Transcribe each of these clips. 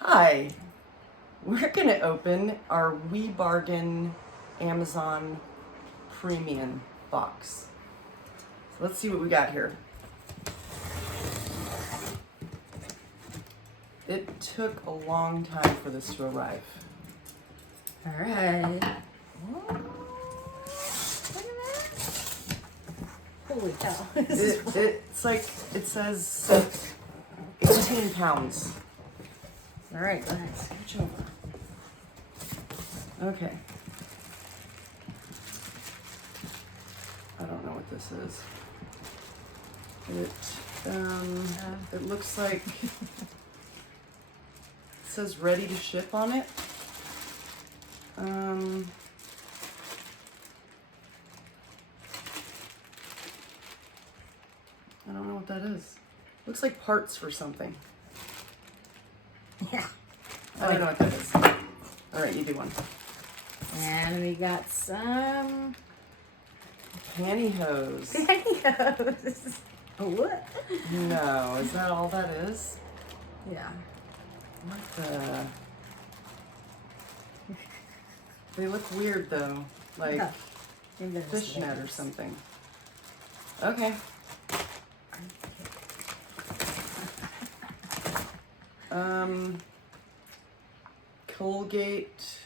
Hi, we're gonna open our Wibargain Amazon Premium box. So let's see what we got here. It took a long time for this to arrive. All right. Whoa. Look at that. Holy cow. It's like, it says 18 pounds. All right, go ahead. Switch over. Okay. I don't know what this is. It looks like it says ready to ship on it. I don't know what that is. Looks like parts for something. Yeah. I don't know what that is. All right, you do one. And we got some Pantyhose. pantyhose. What? No, is that all that is? Yeah. What the? They look weird though, like Yeah. Maybe they're just fishnet or leggings. something. Okay. Colgate,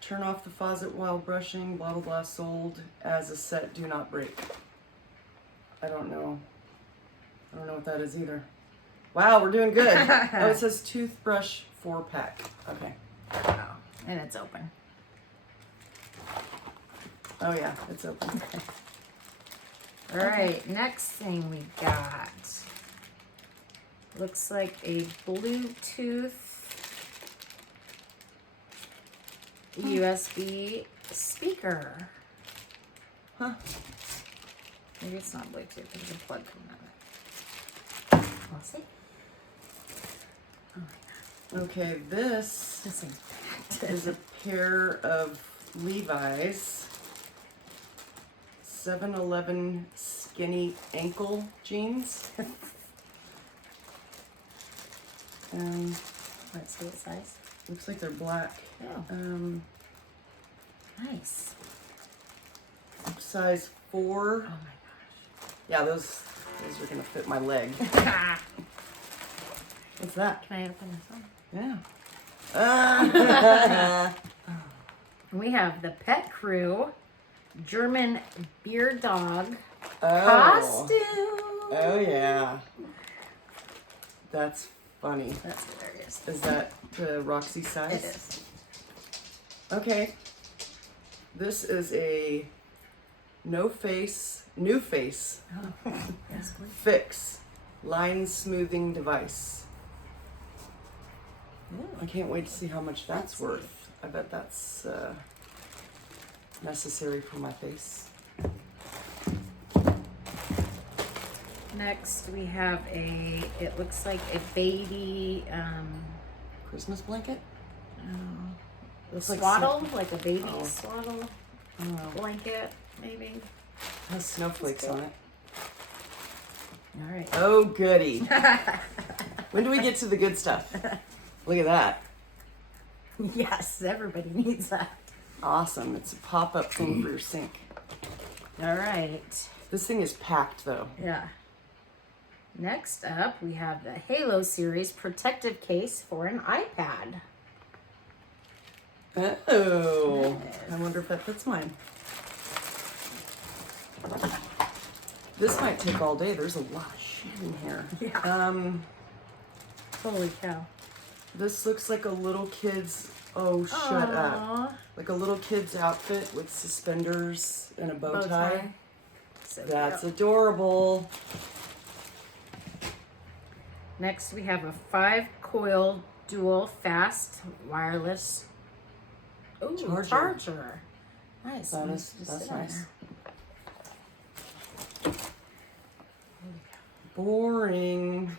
turn off the faucet while brushing, blah blah blah, sold as a set, do not break. I don't know what that is either. Wow, we're doing good. Oh, it says toothbrush 4-pack. Okay. Oh, and it's open. Oh yeah, it's open. All right, next thing we got looks like a Bluetooth USB speaker. Huh. Maybe it's not Bluetooth, there's a plug coming out of it. We'll see. Oh my god, Okay, this this thing's packed. is a pair of Levi's 7-Eleven skinny ankle jeans. Let's see what size. Looks like they're black. Oh, nice. Size 4. Oh my Yeah, those are gonna fit my leg. gosh. What's that? Can I open this one? Yeah. We have the Pet Crew German beer dog Oh. costume. Oh yeah. That's funny. That's hilarious. Is that the Roxy size? It is. Okay. This is a new face Oh, yes, please. fix line smoothing device. I can't wait to see how much that's worth. I bet that's necessary for my face. Next, we have it looks like a baby, Christmas blanket? Looks like swaddle, like a baby Oh. swaddle Oh, blanket, maybe. it has snowflakes on it. All right. Oh, goody. When do we get to the good stuff? Look at that. Yes, everybody needs that. Awesome. It's a pop-up thing for your sink. All right. This thing is packed, though. Yeah. Next up, we have the Halo series protective case for an iPad. Oh. I wonder if that fits mine. This might take all day. There's a lot of shit in here. Yeah. Holy cow. This looks like a little kid's... Oh, shut up. Aw. Like a little kid's outfit with suspenders and a bow tie. So That's cute. adorable. Next, we have a 5-coil dual fast wireless charger. Nice. That's Just sit on nice. there. Boring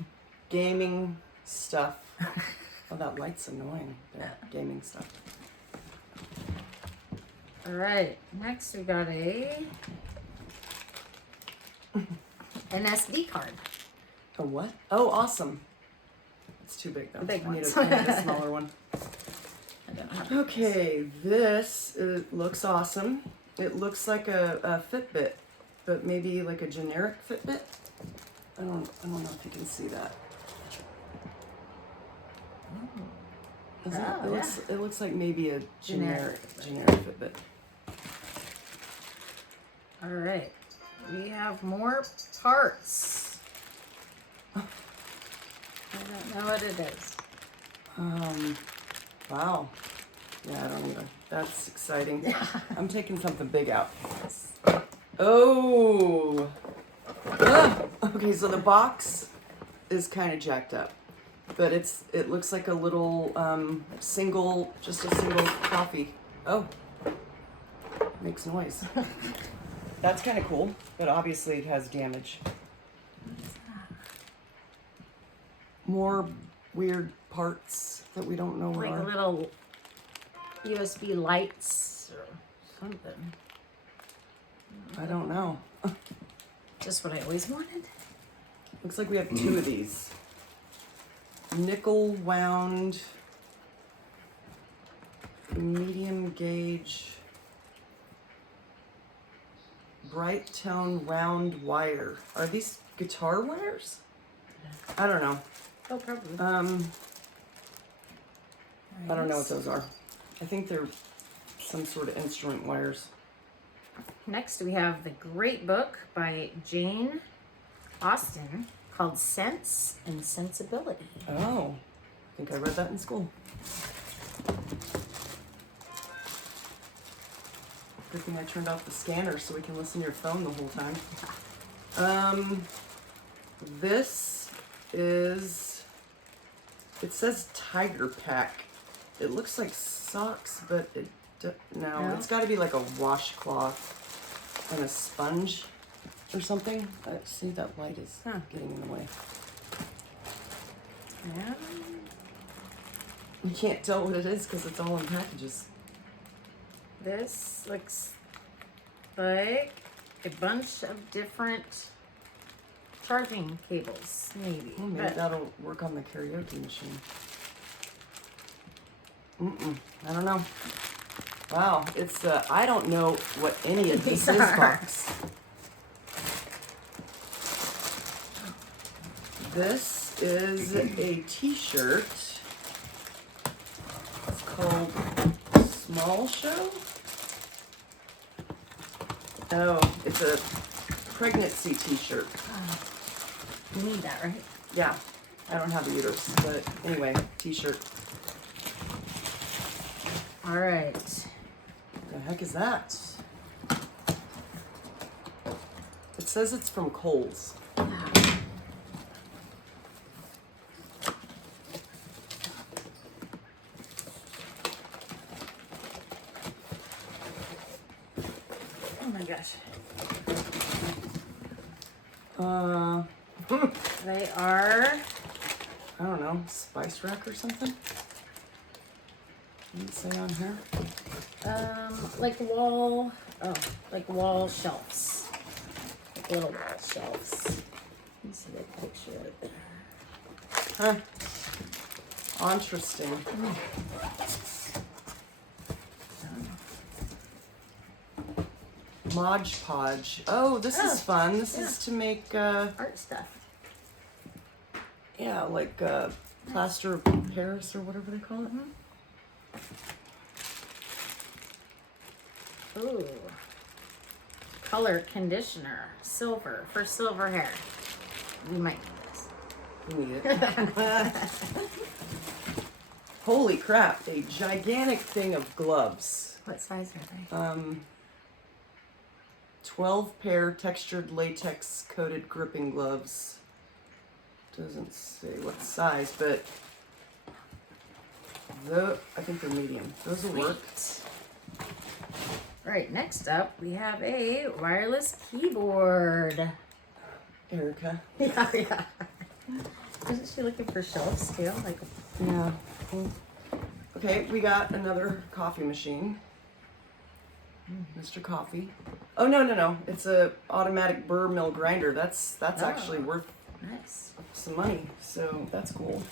gaming stuff. Oh, that light's annoying. That gaming stuff. All right. Next, we got an SD card. A what? Oh, awesome. It's too big though. Big I need ones. I need a smaller one. I don't have Okay, this looks awesome. It looks like a Fitbit, but maybe like a generic Fitbit. I don't know if you can see that. Is Oh, it looks like maybe a generic Generic Fitbit. All right. We have more parts. I don't know what it is. Wow. Yeah, I don't either. That's exciting. Yeah. I'm taking something big out. Oh. Ah. Okay, so the box is kind of jacked up, but it looks like a little just a single coffee. Oh. Makes noise. That's kind of cool, but obviously it has damage. More weird parts that we don't know what Like are. little USB lights or something. I don't know. Just what I always wanted. Looks like we have two of these. Nickel wound, medium gauge, bright tone round wire. Are these guitar wires? I don't know. Oh, probably. I don't know what those are. I think they're some sort of instrument wires. Next, we have the great book by Jane Austen called Sense and Sensibility. Oh, I think I read that in school. Good thing I turned off the scanner so we can listen to your phone the whole time. This is, it says Tiger Pack. It looks like socks, but no, it's got to be like a washcloth and a sponge or something. See, that light is getting in the way. Yeah. You can't tell what it is because it's all in packages. This looks like a bunch of different charging cables, maybe. Well, maybe that'll work on the karaoke machine. I don't know. Wow, it's I don't know what any of this is, box. This is a t-shirt. It's called Small Show. Oh, it's a pregnancy t-shirt. You need that, right? Yeah, I don't have a uterus, but anyway, t-shirt. All right. The heck is that? It says it's from Kohl's. Oh my gosh. They are, I don't know, spice rack or something? Didn't say on here. like wall shelves. Like little wall shelves. Let me see that picture right there. Huh. Interesting. Mod Podge. Oh, this is fun. This is to make, Art stuff. yeah, like plaster of Paris or whatever they call it. Ooh. Color conditioner. Silver. For silver hair. We might need this. We need it. Holy crap, a gigantic thing of gloves. What size are they? 12 pair textured latex coated gripping gloves. Doesn't say what size, but I think they're medium. Those will work. All right, next up we have a wireless keyboard. Erica. Yeah. Isn't she looking for shelves too? Like, Yeah. Okay, we got another coffee machine. Mr. Coffee. Oh no. It's a automatic burr mill grinder. That's actually worth Nice. some money, so that's cool.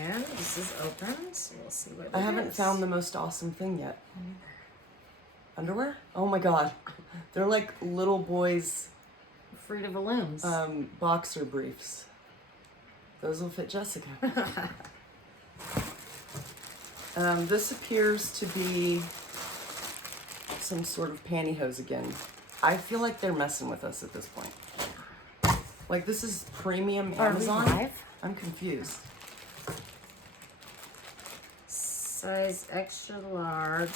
And this is open, so we'll see what it is. I haven't found the most awesome thing yet. Underwear? Oh my god. They're like little boys' Fruit of the Looms. boxer briefs. Those will fit Jessica. This appears to be some sort of pantyhose again. I feel like they're messing with us at this point. Like, this is premium Amazon. Are we live? I'm confused. Size extra large.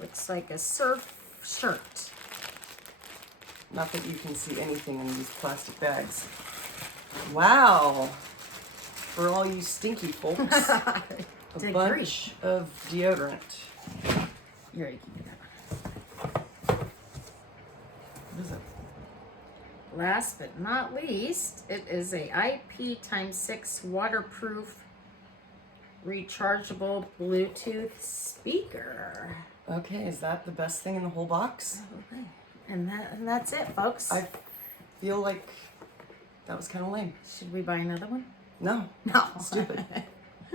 Looks like a surf shirt. Not that you can see anything in these plastic bags. Wow. For all you stinky folks. A bunch of deodorant. You're right, keep that. What is it? Last but not least, it is a IP x6 waterproof rechargeable Bluetooth speaker. Okay, is that the best thing in the whole box? Okay. And that's it, folks. I feel like that was kind of lame. Should we buy another one? No. No. Stupid.